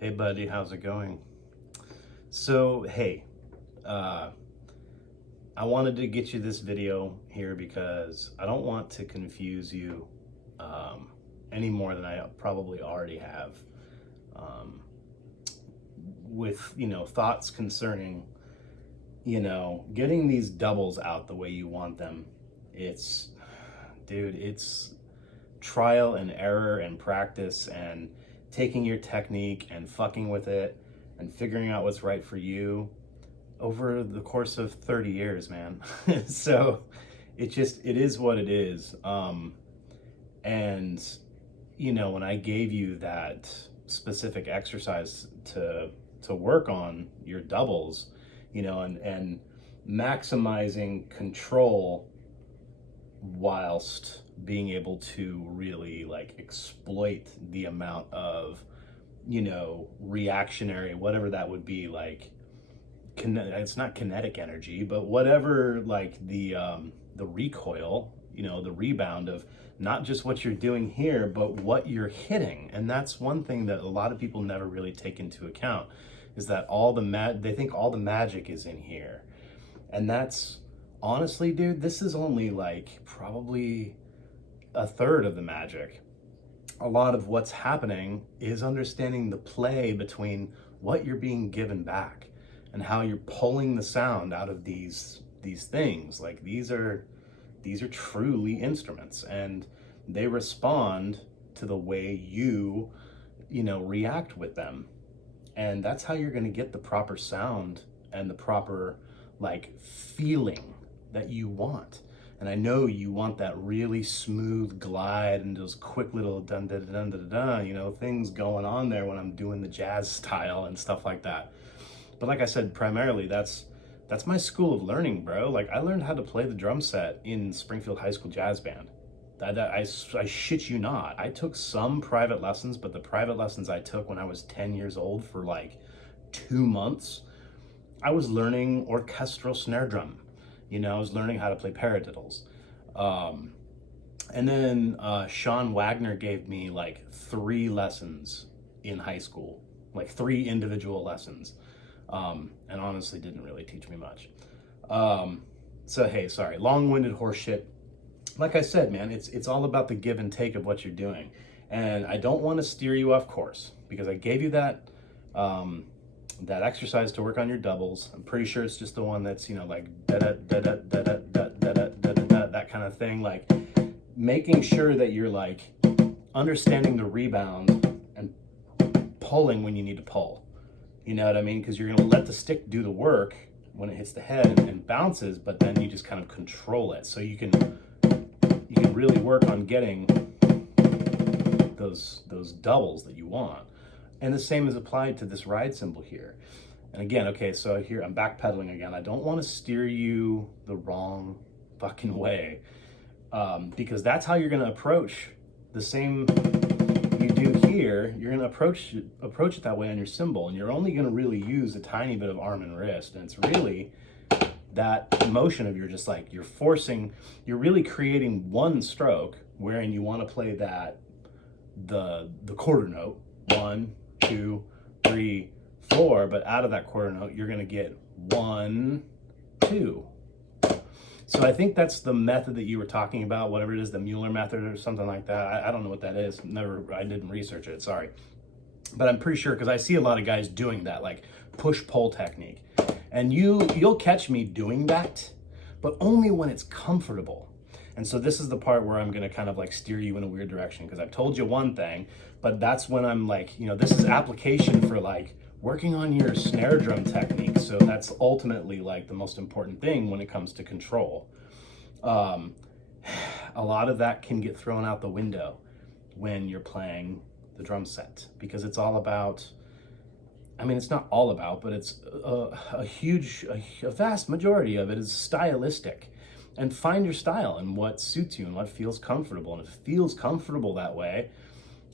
Hey buddy, how's it going? So, hey, uh, I wanted to get you this video here because I don't want to confuse you um, any more than I probably already have um, with, thoughts concerning, getting these doubles out the way you want them. It's, dude, it's trial and error and practice and taking your technique and fucking with it and figuring out what's right for you over the course of 30 years, man. So it is what it is. And when I gave you that specific exercise to work on your doubles, and maximizing control whilst being able to really like exploit the amount of reactionary, whatever that would be, like it's not kinetic energy, but whatever, like the recoil, the rebound of not just what you're doing here but what you're hitting. And that's one thing that a lot of people never really take into account, is that they think all the magic is in here. And that's, honestly, dude, this is only like probably a third of the magic. A lot of what's happening is understanding the play between what you're being given back and how you're pulling the sound out of these things. Like these are truly instruments, and they respond to the way you react with them. And that's how you're going to get the proper sound and the proper like feeling that you want. And I know you want that really smooth glide and those quick little dun dun dun dun dun, things going on there when I'm doing the jazz style and stuff like that. But like I said, primarily that's my school of learning, bro. Like I learned how to play the drum set in Springfield High School Jazz Band. I shit you not. I took some private lessons, but the private lessons I took when I was 10 years old for like 2 months, I was learning orchestral snare drum. I was learning how to play paradiddles. And then Sean Wagner gave me like 3 lessons in high school, like 3 individual lessons. And honestly didn't really teach me much. So hey, sorry, long-winded horseshit. Like I said, man, it's all about the give and take of what you're doing. And I don't want to steer you off course because I gave you that exercise to work on your doubles. I'm pretty sure it's just the one that's, like da da da da da da da da da da da, that kind of thing. Like making sure that you're like understanding the rebound and pulling when you need to pull. You know what I mean? Because you're gonna let the stick do the work when it hits the head and bounces, but then you just kind of control it. So you can really work on getting those doubles that you want. And the same is applied to this ride cymbal here. And again, okay, so here I'm backpedaling again. I don't want to steer you the wrong fucking way, because that's how you're going to approach the same you do here. You're going to approach it that way on your cymbal, and you're only going to really use a tiny bit of arm and wrist. And it's really that motion of you're really creating one stroke wherein you want to play the quarter note, 1, 2, 3, 4, but out of that quarter note, you're going to get 1, 2. So I think that's the method that you were talking about, whatever it is, the Mueller method or something like that. I don't know what that is. I didn't research it, sorry. But I'm pretty sure, because I see a lot of guys doing that, like push-pull technique. And you'll catch me doing that, but only when it's comfortable. And so this is the part where I'm going to kind of like steer you in a weird direction, because I've told you one thing, but that's when I'm like, this is application for like working on your snare drum technique. So that's ultimately like the most important thing when it comes to control. A lot of that can get thrown out the window when you're playing the drum set, because it's all about, it's not all about, but it's a vast majority of it is stylistic. And find your style and what suits you and what feels comfortable. And if it feels comfortable that way,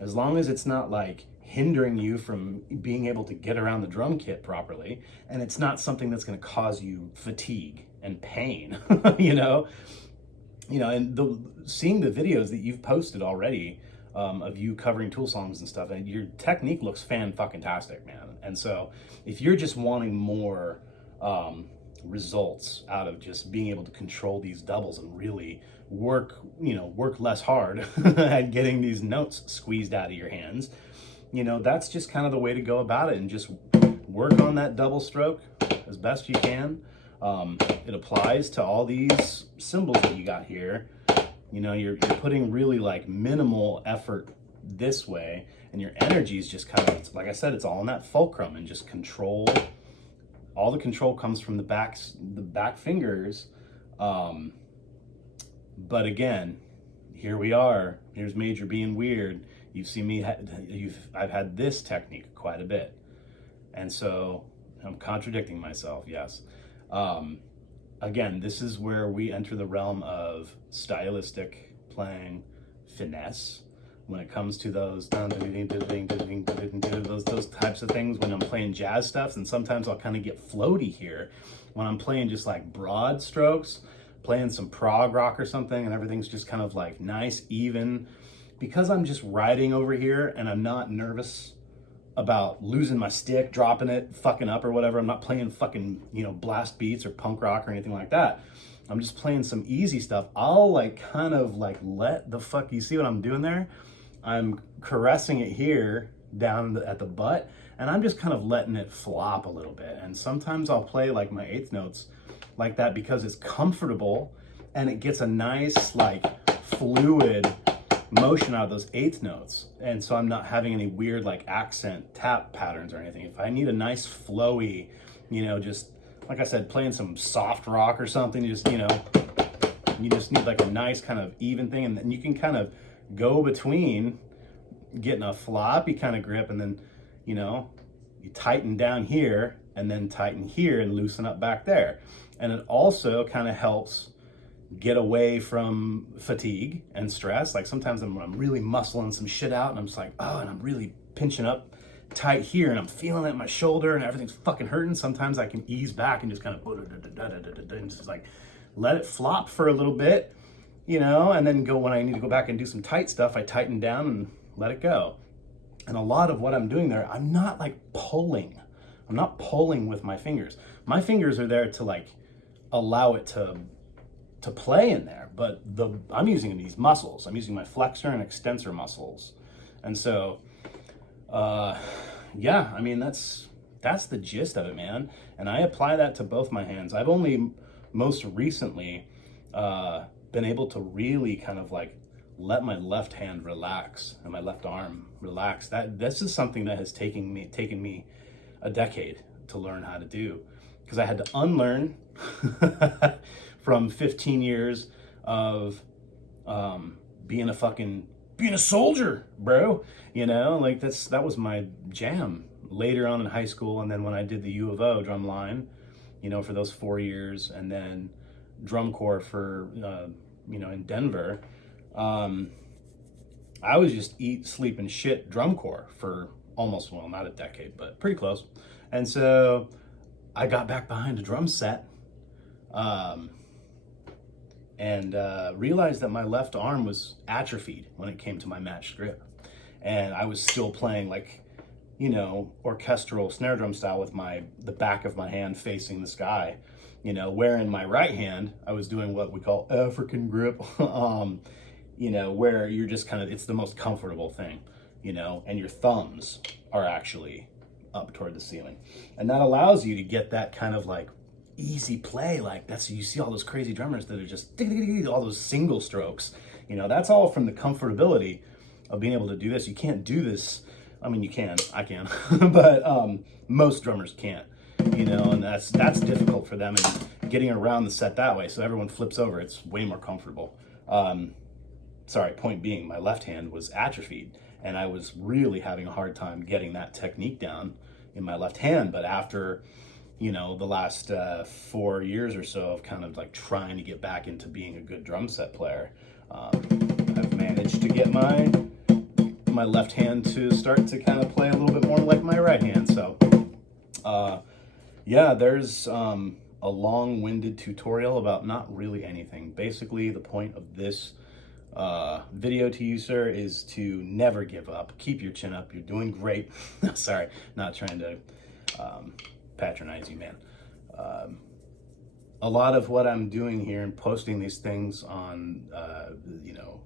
as long as it's not like hindering you from being able to get around the drum kit properly, and it's not something that's going to cause you fatigue and pain, and seeing the videos that you've posted already of you covering Tool songs and stuff, and your technique looks fan-fucking-tastic, man. And so if you're just wanting more results out of just being able to control these doubles and really work less hard at getting these notes squeezed out of your hands, that's just kind of the way to go about it, and just work on that double stroke as best you can. It applies to all these symbols that you got here. You're putting really like minimal effort this way, and your energy is just kind of, like I said, it's all in that fulcrum, and just control. All the control comes from the back fingers. But again, here we are. Here's Major being weird. You've seen me. I've had this technique quite a bit, and so I'm contradicting myself. Yes. Again, this is where we enter the realm of stylistic playing, finesse. When it comes to those types of things, when I'm playing jazz stuff, and sometimes I'll kind of get floaty here when I'm playing just like broad strokes, playing some prog rock or something, and everything's just kind of like nice, even, because I'm just riding over here and I'm not nervous about losing my stick, dropping it, fucking up or whatever. I'm not playing fucking, blast beats or punk rock or anything like that. I'm just playing some easy stuff. I'll like kind of like let the fuck, you see what I'm doing there? I'm caressing it here down at the butt, and I'm just kind of letting it flop a little bit. And sometimes I'll play like my eighth notes like that because it's comfortable, and it gets a nice like fluid motion out of those eighth notes. And so I'm not having any weird like accent tap patterns or anything. If I need a nice flowy, just like I said, playing some soft rock or something, you just need like a nice kind of even thing, and then you can kind of go between getting a floppy kind of grip, and then you tighten down here and then tighten here and loosen up back there. And it also kind of helps get away from fatigue and stress. Like sometimes when I'm really muscling some shit out, and I'm just like, and I'm really pinching up tight here, and I'm feeling it in my shoulder, and everything's fucking hurting. Sometimes I can ease back and just kind of and just like let it flop for a little bit, and then go, when I need to go back and do some tight stuff, I tighten down and let it go. And a lot of what I'm doing there, I'm not like pulling. I'm not pulling with my fingers. My fingers are there to like allow it to play in there, but I'm using these muscles. I'm using my flexor and extensor muscles. And so, yeah, I mean, that's the gist of it, man. And I apply that to both my hands. I've only most recently been able to really kind of like let my left hand relax and my left arm relax. This is something that has taken me a decade to learn how to do, because I had to unlearn from 15 years of being a soldier, bro. Like that was my jam later on in high school. And then when I did the U of O drum line, for those 4 years, and then drum corps for, in Denver, I was just eat, sleep, and shit drum corps for almost, well, not a decade, but pretty close. And so I got back behind a drum set, and realized that my left arm was atrophied when it came to my matched grip. And I was still playing like, orchestral snare drum style with the back of my hand facing the sky, where in my right hand, I was doing what we call African grip, where you're just kind of, it's the most comfortable thing, and your thumbs are actually up toward the ceiling. And that allows you to get that kind of like easy play. Like you see all those crazy drummers that are just all those single strokes, that's all from the comfortability of being able to do this. You can't do this. I mean, you can, I can, but most drummers can't, and that's difficult for them, and getting around the set that way. So everyone flips over. It's way more comfortable. Point being, my left hand was atrophied, and I was really having a hard time getting that technique down in my left hand. But after, the last 4 years or so of kind of like trying to get back into being a good drum set player, I've managed to get my left hand to start to kind of play a little bit more like my right hand. So, yeah, there's a long-winded tutorial about not really anything. Basically, the point of this video to you, sir, is to never give up. Keep your chin up. You're doing great. Sorry, not trying to patronize you, man. A lot of what I'm doing here and posting these things on,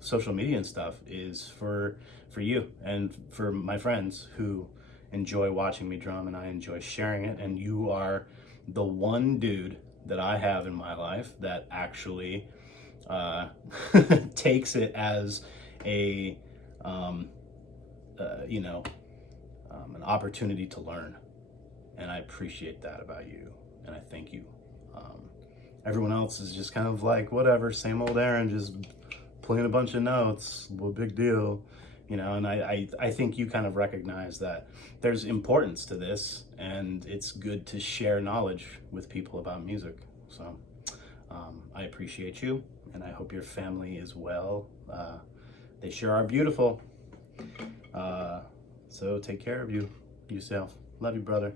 social media and stuff is for you and for my friends who enjoy watching me drum, and I enjoy sharing it. And you are the one dude that I have in my life that actually takes it as a an opportunity to learn, and I appreciate that about you, and I thank you. Everyone else is just kind of like, whatever, same old Aaron, just playing a bunch of notes, what big deal, and I think you kind of recognize that there's importance to this, and it's good to share knowledge with people about music. So I appreciate you, and I hope your family is well. They sure are beautiful. So take care of yourself. Love you, brother.